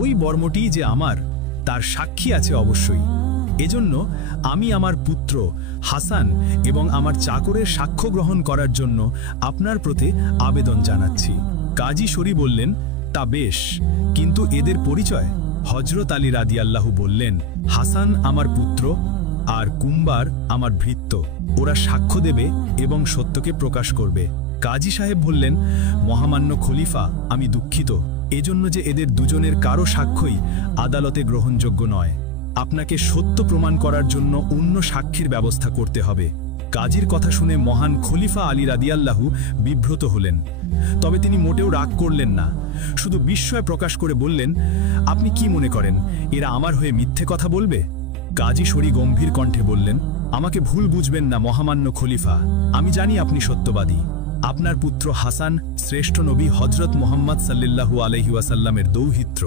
ওই বর্মটিই যে আমার তার সাক্ষী আছে অবশ্যই। এজন্য আমি আমার পুত্র হাসান এবং আমার চাকরের সাক্ষ্য গ্রহণ করার জন্য আপনার প্রতি আবেদন জানাচ্ছি। কাজী শরী বললেন, তা বেশ, কিন্তু এদের পরিচয়? হযরত আলী রাদিয়াল্লাহু বললেন, হাসান আমার পুত্র আর কুম্বার আমার ভৃত্য। ওরা সাক্ষ্য দেবে এবং সত্যকে প্রকাশ করবে। কাজী সাহেব বললেন, মহামান্য খলিফা, আমি দুঃখিত এজন্য যে এদের দুজনের কারো সাক্ষ্যই আদালতে গ্রহণযোগ্য নয়। আপনাকে সত্য প্রমাণ করার জন্য অন্য সাক্ষীর ব্যবস্থা করতে হবে। কাজীর কথা শুনে মহান খলিফা আলী রাদিয়াল্লাহু বিব্রত হলেন। তবে তিনি মোটেও রাগ করলেন না, শুধু বিস্ময় প্রকাশ করে বললেন, আপনি কি মনে করেন এরা আমার হয়ে মিথ্যে কথা বলবে? কাজী শরী গম্ভীর কণ্ঠে বললেন, আমাকে ভুল বুঝবেন না মহামান্য খলিফা, আমি জানি আপনি সত্যবাদী। আপনার পুত্র হাসান শ্রেষ্ঠ নবী হযরত মুহাম্মদ সাল্লাল্লাহু আলাইহি ওয়াসাল্লামের দৌহিত্র।